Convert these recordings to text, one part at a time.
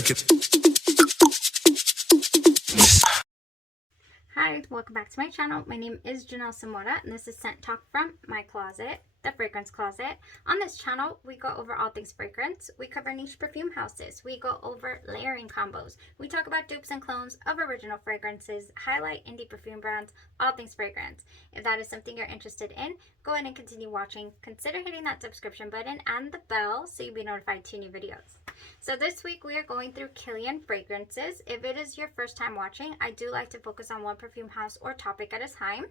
check it. Hi, welcome back to my channel. My name is Janelle Samora, and this is Scent Talk from my closet, the fragrance closet. On this channel, we go over all things fragrance. We cover niche perfume houses. We go over layering combos. We talk about dupes and clones of original fragrances, highlight indie perfume brands, all things fragrance. If that is something you're interested in, go ahead and continue watching. Consider hitting that subscription button and the bell so you'll be notified to new videos. So this week we are going through KILIAN Fragrances. If it is your first time watching, I do like to focus on one perfume house or topic at a time.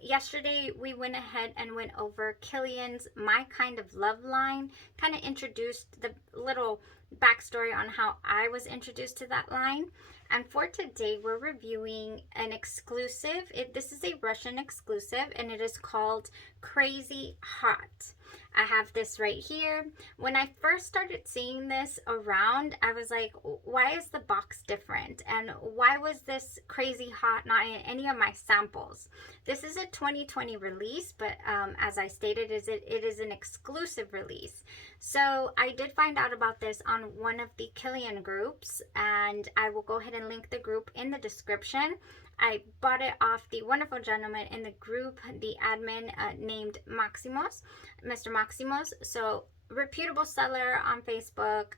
Yesterday we went ahead and went over KILIAN's My Kind of Love line, kind of introduced the little backstory on how I was introduced to that line. And for today we're reviewing an exclusive. This is a Russian exclusive and it is called Crazy Hot. I have this right here. When I first started seeing this around, I was like, why is the box different? And why was this Crazy Hot not in any of my samples? This is a 2020 release, but as I stated, it is an exclusive release. So I did find out about this on one of the KILIAN groups, and I will go ahead and link the group in the description. I bought it off the wonderful gentleman in the group, the admin named Maximos, Mr. Maximos. So reputable seller on Facebook.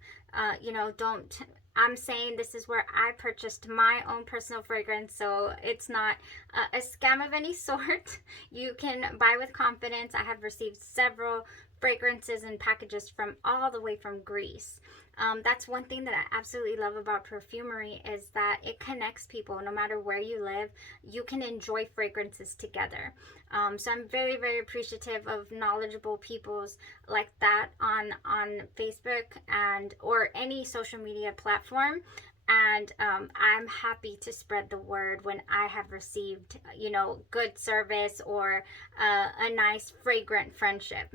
I'm saying this is where I purchased my own personal fragrance, so it's not a scam of any sort. You can buy with confidence. I have received several fragrances and packages from all the way from Greece. That's one thing that I absolutely love about perfumery is that it connects people. No matter where you live, you can enjoy fragrances together. So I'm very, very appreciative of knowledgeable peoples like that on Facebook and or any social media platform. And I'm happy to spread the word when I have received, good service or a nice fragrant friendship.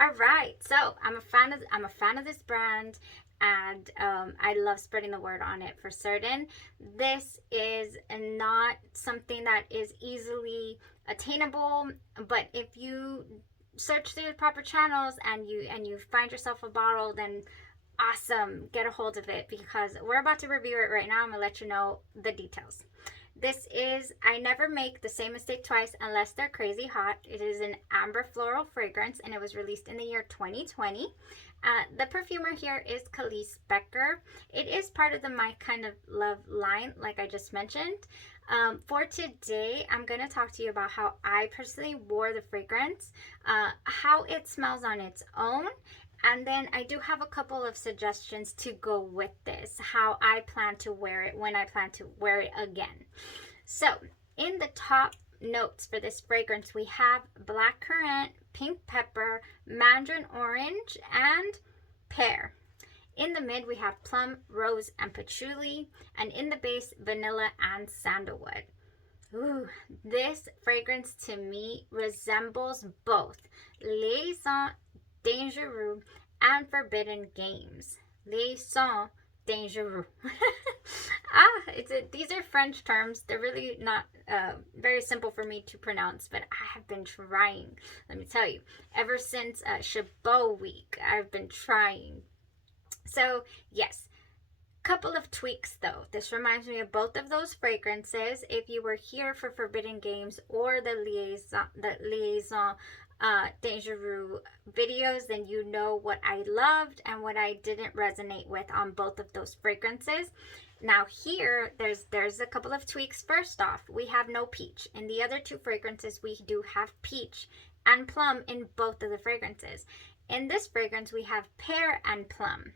All right, so I'm a fan of this brand, and I love spreading the word on it for certain. This is not something that is easily attainable, but if you search through the proper channels and you find yourself a bottle, then awesome, get a hold of it, because we're about to review it right now. I'm gonna let you know the details. This is, I never make the same mistake twice unless they're crazy hot. It is an amber floral fragrance and it was released in the year 2020. The perfumer here is Khalees Becker. It is part of the My Kind of Love line, like I just mentioned. For today, I'm going to talk to you about how I personally wore the fragrance, how it smells on its own, and then I do have a couple of suggestions to go with this, how I plan to wear it when I plan to wear it again. So in the top notes for this fragrance, we have blackcurrant, pink pepper, mandarin orange, and pear. In the mid, we have plum, rose, and patchouli. And in the base, vanilla and sandalwood. Ooh, this fragrance to me resembles both Liaisons, Dangereux, and Forbidden Games. Liaisons, Dangereux. These are French terms. They're really not very simple for me to pronounce, but I have been trying. Let me tell you, ever since Chabot week, I've been trying. So yes, couple of tweaks though. This reminds me of both of those fragrances. If you were here for Forbidden Games or the Liaison Dangereux videos, then you know what I loved and what I didn't resonate with on both of those fragrances. Now here, there's a couple of tweaks. First off, we have no peach. In the other two fragrances, we do have peach and plum in both of the fragrances. In this fragrance, we have pear and plum.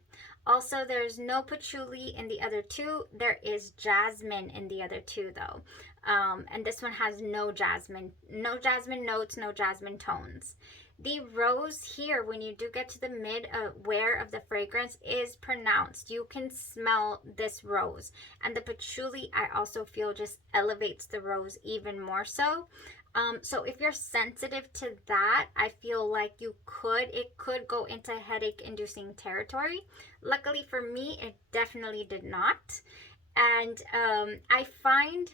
Also, there's no patchouli in the other two. There is jasmine in the other two though. And this one has no jasmine notes, no jasmine tones. The rose here, when you do get to the mid wear of the fragrance, is pronounced. You can smell this rose. And the patchouli, I also feel, just elevates the rose even more so. So if you're sensitive to that, I feel like it could go into headache inducing territory. Luckily for me, it definitely did not. And I find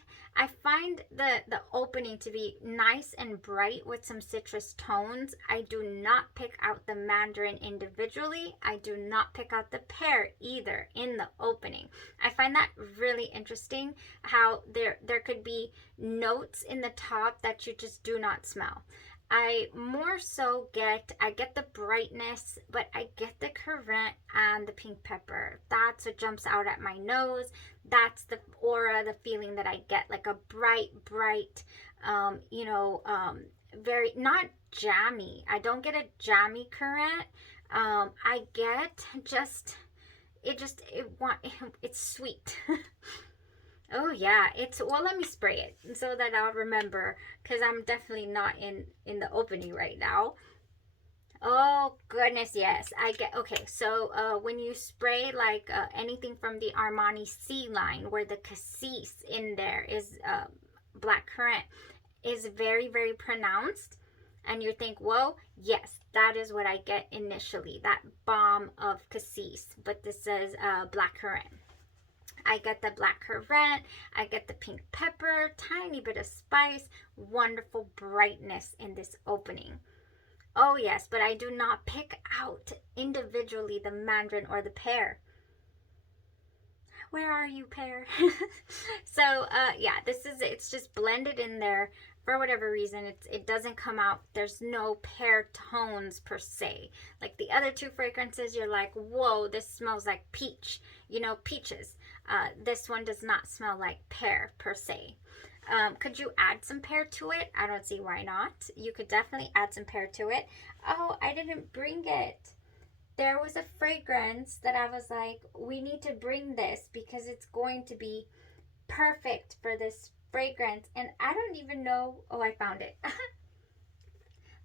the opening to be nice and bright with some citrus tones. I do not pick out the mandarin individually. I do not pick out the pear either in the opening. I find that really interesting, how there could be notes in the top that you just do not smell. I more so I get the brightness, but I get the currant and the pink pepper. That's what jumps out at my nose. That's the aura, the feeling that I get, like a bright, very, not jammy. I don't get a jammy currant. I get it's sweet. Oh yeah, well, let me spray it so that I'll remember, because I'm definitely not in the opening right now. Oh goodness, yes. Okay, so when you spray like anything from the Armani C line, where the cassis in there is black currant, is very, very pronounced, and you think, whoa, yes, that is what I get initially, that bomb of cassis, but this is black currant. I get the black currant, I get the pink pepper, tiny bit of spice, wonderful brightness in this opening. Oh yes, but I do not pick out individually the mandarin or the pear. Where are you, pear? So yeah, it's just blended in there. For whatever reason, it doesn't come out. There's no pear tones per se. Like the other two fragrances, you're like, whoa, this smells like peach, peaches. This one does not smell like pear per se. Could you add some pear to it? I don't see why not. You could definitely add some pear to it. Oh, I didn't bring it. There was a fragrance that I was like, we need to bring this because it's going to be perfect for this fragrance. And I don't even know. Oh, I found it.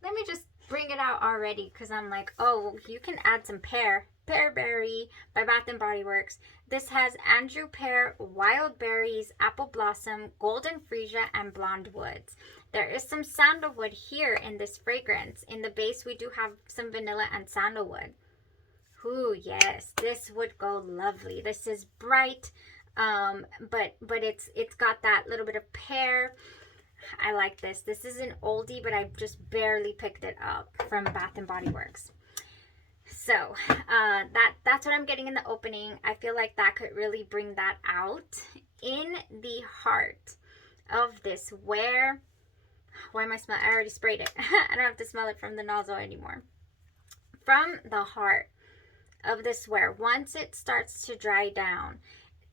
Let me just bring it out already, because I'm like, oh, you can add some pear. Pear Berry by Bath & Body Works. This has Andrew pear, wild berries, apple blossom, golden freesia, and blonde woods. There is some sandalwood here in this fragrance. In the base, we do have some vanilla and sandalwood. Ooh, yes, this would go lovely. This is bright, but it's got that little bit of pear. I like this. This is an oldie, but I just barely picked it up from Bath & Body Works. So that's what I'm getting in the opening. I feel like that could really bring that out. In the heart of this, why am I smelling? I already sprayed it. I don't have to smell it from the nozzle anymore. From the heart of this wear, once it starts to dry down,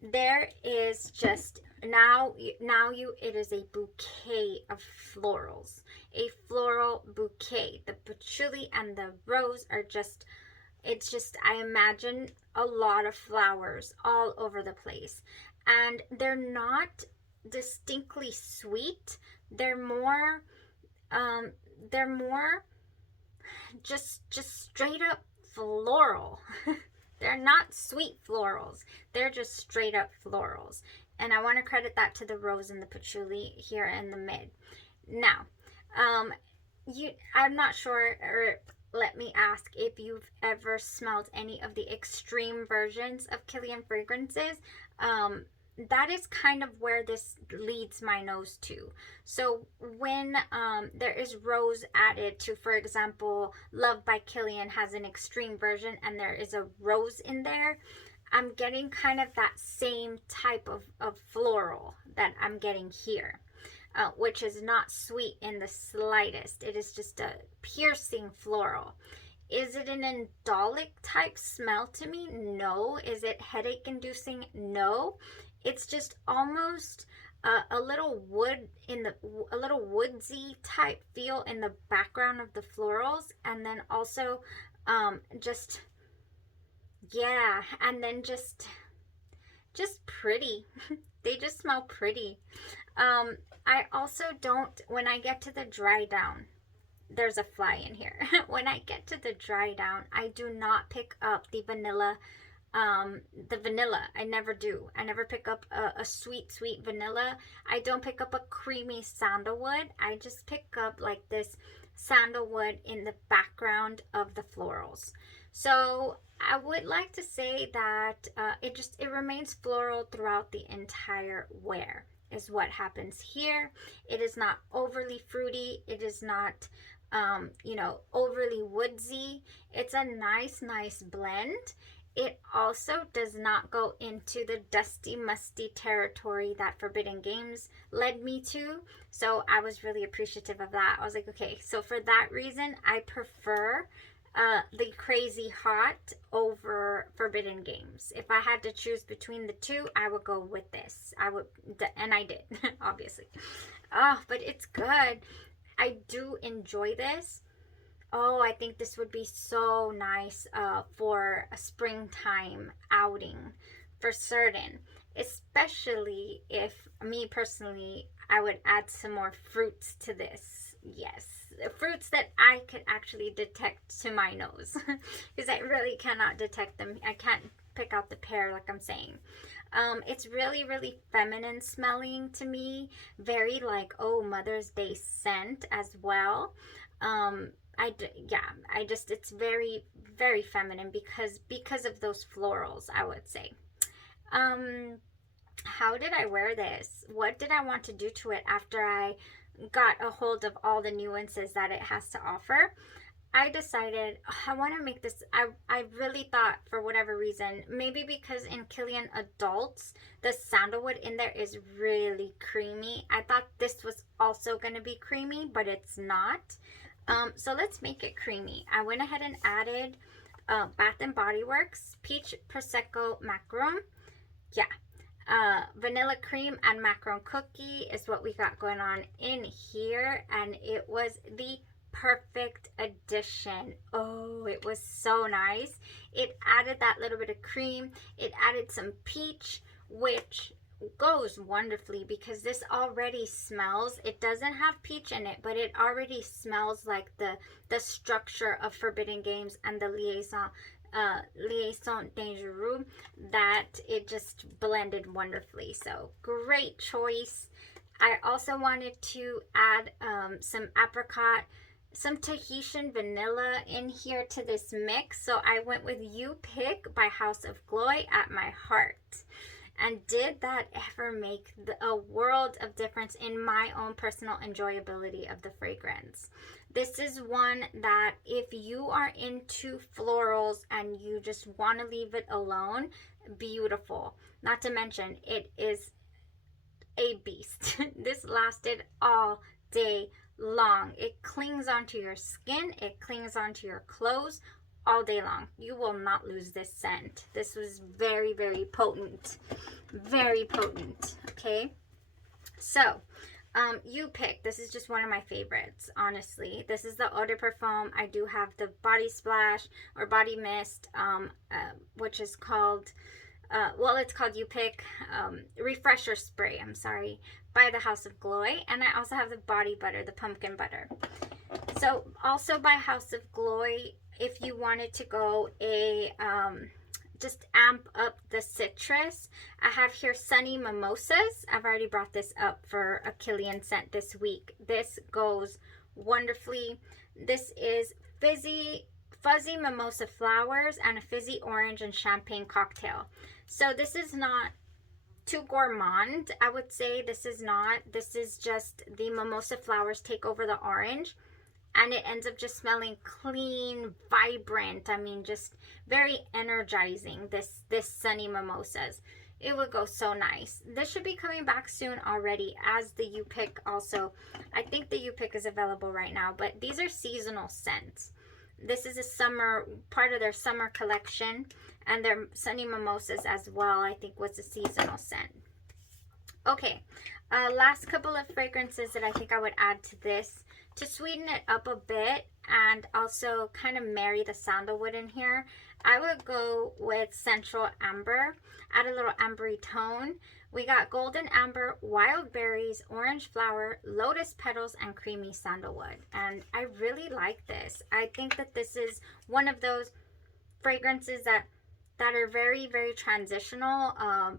there is just it is a bouquet of florals, a floral bouquet. The patchouli and the rose are just, I imagine a lot of flowers all over the place, and they're not distinctly sweet. They're more just straight up floral. They're not sweet florals. They're just straight up florals. And I want to credit that to the rose and the patchouli here in the mid. Now, I'm not sure, or let me ask if you've ever smelled any of the extreme versions of KILIAN fragrances. That is kind of where this leads my nose to. So when there is rose added to, for example, Love by KILIAN has an extreme version and there is a rose in there, I'm getting kind of that same type of floral that I'm getting here, which is not sweet in the slightest. It is just a piercing floral. Is it an indolic type smell to me? No. Is it headache inducing? No. It's just almost a little woodsy type feel in the background of the florals, and then also and then just pretty. They just smell pretty. I also don't, when I get to the dry down, there's a fly in here. When I get to the dry down, I do not pick up the vanilla. I never do. I never pick up a sweet vanilla. I don't pick up a creamy sandalwood. I just pick up like this sandalwood in the background of the florals. So I would like to say that it remains floral throughout the entire wear is what happens here. It is not overly fruity. It is not overly woodsy. It's a nice blend. It also does not go into the dusty, musty territory that Forbidden Games led me to. So I was really appreciative of that. I was like, okay, so for that reason, I prefer the Crazy Hot over Forbidden Games. If I had to choose between the two, I would go with this. And I did, obviously. Oh, but it's good. I do enjoy this. Oh, I think this would be so nice for a springtime outing for certain. Especially if, me personally, I would add some more fruits to this. Yes, fruits that I could actually detect to my nose. Because I really cannot detect them. I can't pick out the pear like I'm saying. It's really feminine smelling to me. Very like, oh, Mother's Day scent as well. It's very feminine because of those florals, I would say. How did I wear this? What did I want to do to it after I got a hold of all the nuances that it has to offer? I decided I want to make this. I really thought, for whatever reason, maybe because in KILIAN Adults, the sandalwood in there is really creamy. I thought this was also going to be creamy, but it's not. So let's make it creamy. I went ahead and added Bath and Body Works Peach Prosecco Macaron. Yeah. Vanilla cream and macaron cookie is what we got going on in here, and it was the perfect addition. Oh, it was so nice. It added that little bit of cream. It added some peach, which goes wonderfully because this already smells, it doesn't have peach in it, but it already smells like the structure of Forbidden Games and the Liaison Dangereux, that it just blended wonderfully. So great choice. I also wanted to add some apricot, some Tahitian vanilla in here to this mix. So I went with You Pick by Haus of Gloi at my heart. And did that ever make a world of difference in my own personal enjoyability of the fragrance? This is one that if you are into florals and you just want to leave it alone, beautiful. Not to mention, it is a beast. This lasted all day long. It clings onto your skin. It clings onto your clothes all day long. You will not lose this scent. This was very potent. Very potent. Okay. So, You Pick. This is just one of my favorites, honestly. This is the Eau de Parfum. I do have the body splash or body mist, which is called, it's called You Pick Refresher Spray, I'm sorry, by the Haus of Gloi. And I also have the body butter, the pumpkin butter. So, also by Haus of Gloi, if you wanted to go just amp up the citrus, I have here Sunny Mimosas. I've already brought this up for a KILIAN scent this week. This goes wonderfully. This is fuzzy mimosa flowers and a fizzy orange and champagne cocktail. So this is not too gourmand, I would say. This is not. This is just the mimosa flowers take over the orange. And it ends up just smelling clean, vibrant. I mean, just very energizing, this Sunny Mimosas. It would go so nice. This should be coming back soon already, as the You Pick also. I think the You Pick is available right now, but these are seasonal scents. This is a summer, part of their summer collection, and their Sunny Mimosas as well, I think, was a seasonal scent. Okay, last couple of fragrances that I think I would add to this to sweeten it up a bit and also kind of marry the sandalwood in here. I would go with Central Amber, add a little ambery tone. We got golden amber, wild berries, orange flower, lotus petals, and creamy sandalwood. And I really like this. I think that this is one of those fragrances that that are very, very transitional,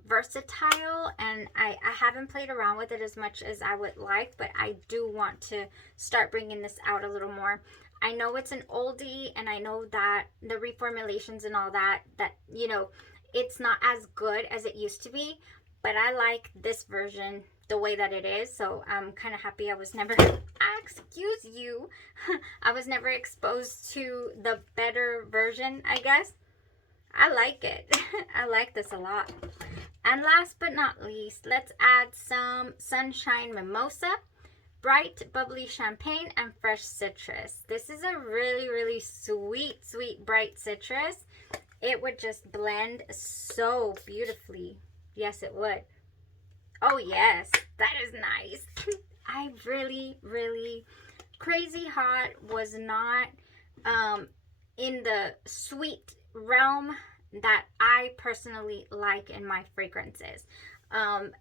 versatile, and I haven't played around with it as much as I would like, but I do want to start bringing this out a little more. I know it's an oldie, and I know that the reformulations and all that, you know, it's not as good as it used to be, but I like this version the way that it is, so I'm kind of happy I was never, excuse you, I was never exposed to the better version, I guess. I like it. I like this a lot. And last but not least, let's add some Sunshine Mimosa, Bright Bubbly Champagne, and Fresh Citrus. This is a really, really sweet, sweet, bright citrus. It would just blend so beautifully. Yes, it would. Oh, yes. That is nice. I really, really... Crazy Hot was not in the sweet realm that I personally like in my fragrances.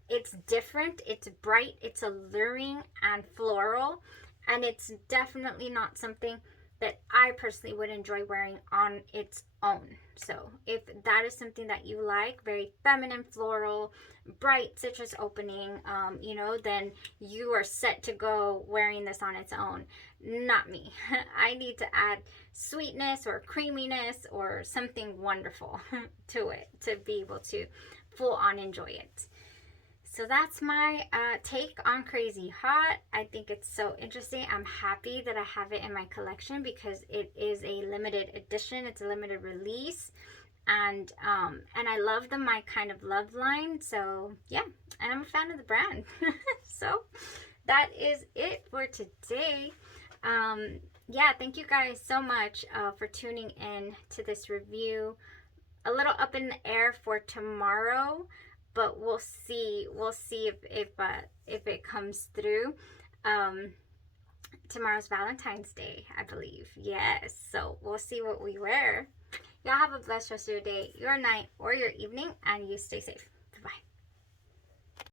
It's different, it's bright, it's alluring and floral, and it's definitely not something that I personally would enjoy wearing on its own. So if that is something that you like, very feminine, floral, bright citrus opening, you know, then you are set to go wearing this on its own. Not me. I need to add sweetness or creaminess or something wonderful to it to be able to full on enjoy it. So that's my take on Crazy Hot. I think it's so interesting. I'm happy that I have it in my collection because it is a limited edition. It's a limited release. And I love the My Kind of Love line. So yeah, and I'm a fan of the brand. So that is it for today. Yeah, thank you guys so much for tuning in to this review. A little up in the air for tomorrow, but we'll see. We'll see if it comes through. Tomorrow's Valentine's Day, I believe. Yes, so we'll see what we wear. Y'all have a blessed rest of your day, your night, or your evening, and you stay safe.